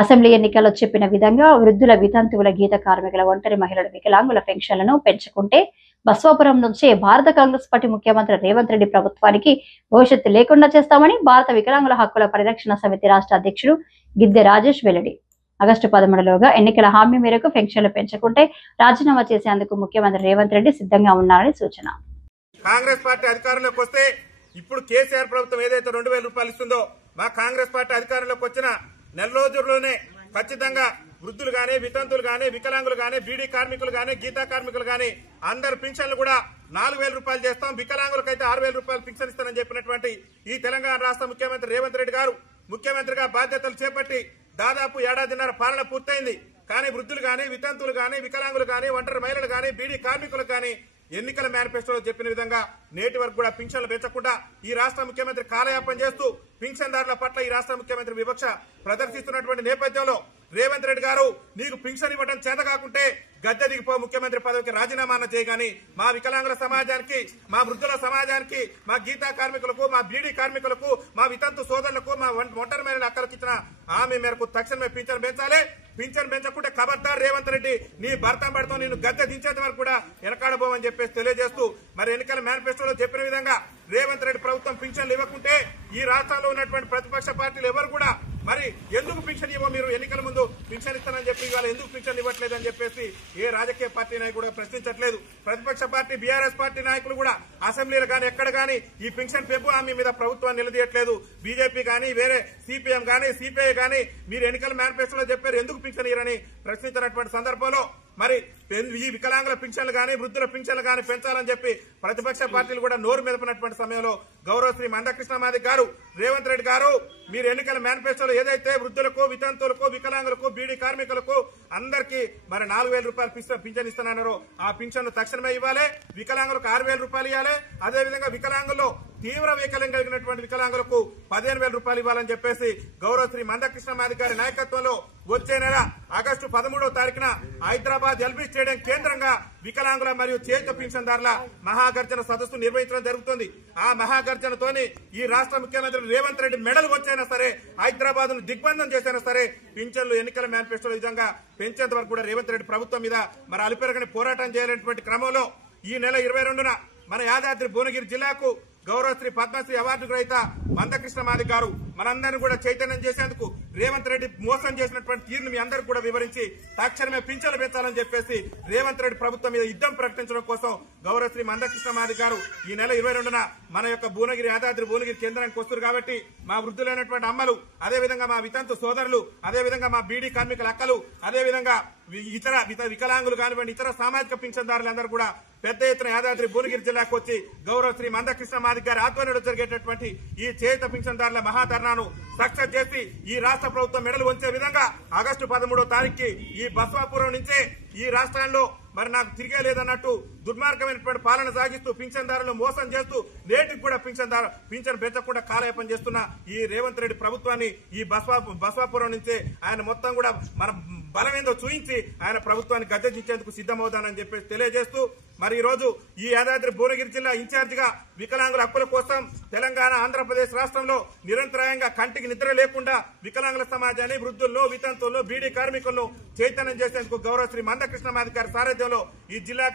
Assembly ఎన్నికల్లో చెప్పిన విధంగా వృద్ధుల, వితంతువుల, గీత కార్మికుల, ఒంటరి మహిళల, వికలాంగుల పెన్షన్లను పెంచుకుంటే బస్వాపురం నుంచే భారత కాంగ్రెస్ పార్టీ ముఖ్యమంత్రి రేవంత్ రెడ్డి ప్రభుత్వానికి భవిష్యత్తు లేకుండా చేస్తామని భారత వికలాంగుల హక్కుల పరిరక్షణ సమితి రాష్ట్ర అధ్యక్షుడు గిద్దె రాజేష్ వెల్లడి. ఆగస్టు 13లోగా ఎన్నికల హామీ మేరకు పెన్షన్లు పెంచుకుంటే రాజీనామా చేసేందుకు ముఖ్యమంత్రి రేవంత్ రెడ్డి సిద్ధంగా ఉన్నారని సూచన. కాంగ్రెస్ పార్టీ అధికారంలోకి వస్తే ఇప్పుడు కేసీఆర్ ప్రభుత్వం ఏదైతే 2000 రూపాయలు ఇస్తుందో మా కాంగ్రెస్ పార్టీ అధికారంలోకి వచ్చిన నెల రోజుల్లోనే ఖచ్చితంగా వృద్ధులు గానీ, వితంతులు గానీ, వికలాంగులు గానీ, బీడీ కార్మికులు గానీ, గీతా కార్మికులు గానీ అందరు పింఛన్లు కూడా 4000 రూపాయలు చేస్తాం. వికలాంగులకైతే 6000 రూపాయలు పింఛన్ ఇస్తానని చెప్పినటువంటి ఈ తెలంగాణ రాష్ట్ర ముఖ్యమంత్రి రేవంత్ రెడ్డి గారు ముఖ్యమంత్రిగా బాధ్యతలు చేపట్టి దాదాపు ఏడాదిన్నర పాలన పూర్తయింది. కానీ వృద్ధులు గానీ, వితంతులు గానీ, వికలాంగులు గానీ, ఒంటరి మహిళలు గానీ, బీడీ కార్మికులకు గానీ ఎన్నికల మేనిఫెస్టోలో చెప్పిన విధంగా నేటి వరకు కూడా పింఛన్లు పెంచకుండా ఈ రాష్ట్ర ముఖ్యమంత్రి కాలయాపన చేస్తూ పింఛన్దారుల పట్ల ఈ రాష్ట్ర ముఖ్యమంత్రి వివక్ష ప్రదర్శిస్తున్నటువంటి నేపథ్యంలో రేవంత్ రెడ్డి గారు నీకు పింఛన్ ఇవ్వడం చేత కాకుంటే గద్దె దిగిపో, ముఖ్యమంత్రి పదవికి రాజీనామా చేయగాని మా వికలాంగుల సమాజానికి, మా వృద్ధుల సమాజానికి, మా గీతా కార్మికులకు, మా బీడీ కార్మికులకు, మా వితంతు సోదరులకు, మా ఒంటరి మహిళల అక్కలకు ఇచ్చిన హామీ మేరకు తక్షణమే పింఛన్ పెంచాలి. పింఛన్ పెంచకుంటే ఖబర్దార్ రేవంత్ రెడ్డి నీ భర్తం పడతాం, నేను గద్దె దించేంత వరకు కూడా వెనకాడబోమని చెప్పేసి తెలియజేస్తూ మరి ఎన్నికల మేనిఫెస్టోలో చెప్పిన విధంగా రేవంత్ రెడ్డి ప్రభుత్వం పింఛన్లు ఇవ్వకుంటే ఈ రాష్ట్రంలో ఉన్నటువంటి ప్రతిపక్ష పార్టీలు ఎవరు కూడా మరి ఎందుకు పింఛన్ ఇవ్వ, మీరు ఎన్నికల ముందు పింఛన్ ఇస్తానని చెప్పి ఇవాళ ఎందుకు పింఛన్ ఇవ్వట్లేదని చెప్పేసి ఏ రాజకీయ పార్టీ నాయకుడు కూడా ప్రశ్నించట్లేదు. ప్రతిపక్ష పార్టీ బీఆర్ఎస్ పార్టీ నాయకులు కూడా అసెంబ్లీలు కానీ ఎక్కడ కానీ ఈ పింఛన్ పెంపు హామీ మీద ప్రభుత్వాన్ని నిలదీయట్లేదు. బీజేపీ కానీ, వేరే సిపిఎం కానీ, సిపిఐ కానీ మీరు ఎన్నికల మేనిఫెస్టోలో చెప్పారు ఎందుకు పింఛన్ ఇవ్వరని ప్రశ్నించినటువంటి సందర్భంలో మరి ఈ వికలాంగుల పింఛన్లు గానీ, వృద్ధుల పింఛన్లు గానీ పెంచాలని చెప్పి ప్రతిపక్ష పార్టీలు కూడా నోరు మెదపినటువంటి సమయంలో గౌరవ శ్రీ మందకృష్ణ మాదిగ గారు, రేవంత్ రెడ్డి గారు మీరు ఎన్నికల మేనిఫెస్టోలో ఏదైతే వృద్ధులకు, వితంతువులకు, వికలాంగులకు, బీడీ కార్మికులకు అందరికీ మరి 4000 రూపాయలు పింఛన్ ఇస్తున్నారో ఆ పింఛన్ను తక్షణమే ఇవ్వాలి. వికలాంగులకు 6000 రూపాయలు ఇవ్వాలి. అదేవిధంగా వికలాంగుల్లో తీవ్ర వైకల్యం కలిగినటువంటి వికలాంగులకు 15000 రూపాయలు ఇవ్వాలని చెప్పేసి గౌరవ శ్రీ మందకృష్ణ మాదిగ గారి నాయకత్వంలో వచ్చే నెల ఆగస్టు 13వ తారీఖున హైదరాబాద్ ఎల్బీ స్టేడియం కేంద్రంగా వికలాంగుల మరియు చేతి పింఛన్దారుల మహాగర్జన సదస్సు నిర్వహించడం జరుగుతుంది. ఆ మహాగర్జనతోని ఈ రాష్ట్ర ముఖ్యమంత్రి రేవంత్ రెడ్డి మెడలు వచ్చైనా సరే, హైదరాబాద్ ను దిగ్బంధం చేసైనా సరే పింఛన్లు ఎన్నికల మేనిఫెస్టోలో విధంగా పెంచేంత వరకు కూడా రేవంత్ రెడ్డి ప్రభుత్వం మీద మరి అలుపెరగని పోరాటం చేయాలనేటువంటి క్రమంలో ఈ నెల 22న మన యాదాద్రి భువనగిరి జిల్లాకు గౌరవ శ్రీ పద్మశ్రీ అవార్డు గ్రహీత మందకృష్ణ మాదిగ గారు మనందరినీ కూడా చైతన్యం చేసేందుకు రేవంత్ రెడ్డి మోసం చేసినటువంటి తీరును మీ అందరికీ కూడా వివరించి తక్షణమే పింఛన్లు పెంచాలని చెప్పేసి రేవంత్ రెడ్డి ప్రభుత్వం మీద యుద్ధం ప్రకటించడం కోసం గౌరవ శ్రీ మందకృష్ణ మాదిగ గారు ఈ నెల 22న మన యొక్క భువనగిరి, యాదాద్రి భువనగిరి కేంద్రానికి వస్తారు. కాబట్టి మా వృద్ధులైనటువంటి అమ్మలు, అదేవిధంగా మా వితంతు సోదరులు, అదేవిధంగా మా బీడీ కార్మికుల అక్కలు, అదేవిధంగా ఇతర వికలాంగులు కానివ్వండి, ఇతర సామాజిక పింఛన్దారులందరూ కూడా పెద్ద ఎత్తున యాదాద్రి భువనగిరి జిల్లాకు వచ్చి గౌరవ శ్రీ మందకృష్ణ మాదిగ గారి ఆధ్వర్యంలో జరిగేటటువంటి ఈ చేత పింఛన్దారుల మహాధర్నాను సక్సెస్ చేసి ఈ రాష్ట్ర ప్రభుత్వం మెడలు వంచే విధంగా ఆగస్టు 13వ తారీఖుకి ఈ బస్వాపురం నుంచే ఈ రాష్ట్రాల్లో మరి నాకు తిరిగే లేదన్నట్టు దుర్మార్గమైనటువంటి పాలన సాగిస్తూ పింఛన్దారులను మోసం చేస్తూ నేటికి కూడా పింఛన్ పెంచకుండా కాలయాపన చేస్తున్న ఈ రేవంత్ రెడ్డి ప్రభుత్వాన్ని ఈ బస్వాపురం నుంచే ఆయన మొత్తం కూడా మన బలమేందో చూయించి ఆయన ప్రభుత్వాన్ని గద్దెదించేందుకు సిద్దమవుతానని చెప్పేసి తెలియజేస్తూ మరి ఈ రోజు ఈ యాదాద్రి భువనగిరి జిల్లా ఇన్ఛార్జిగా వికలాంగుల హక్కుల కోసం తెలంగాణ, ఆంధ్రప్రదేశ్ రాష్ట్రంలో నిరంతరాయంగా కంటికి నిద్ర లేకుండా వికలాంగుల సమాజాన్ని, వృద్ధుల్లో, వితంతుల్లో, బీడీ కార్మికులను చైతన్యం చేసేందుకు గౌరవ శ్రీ మందకృష్ణ మాదిగ గారి సారథ్యంలో ఈ జిల్లా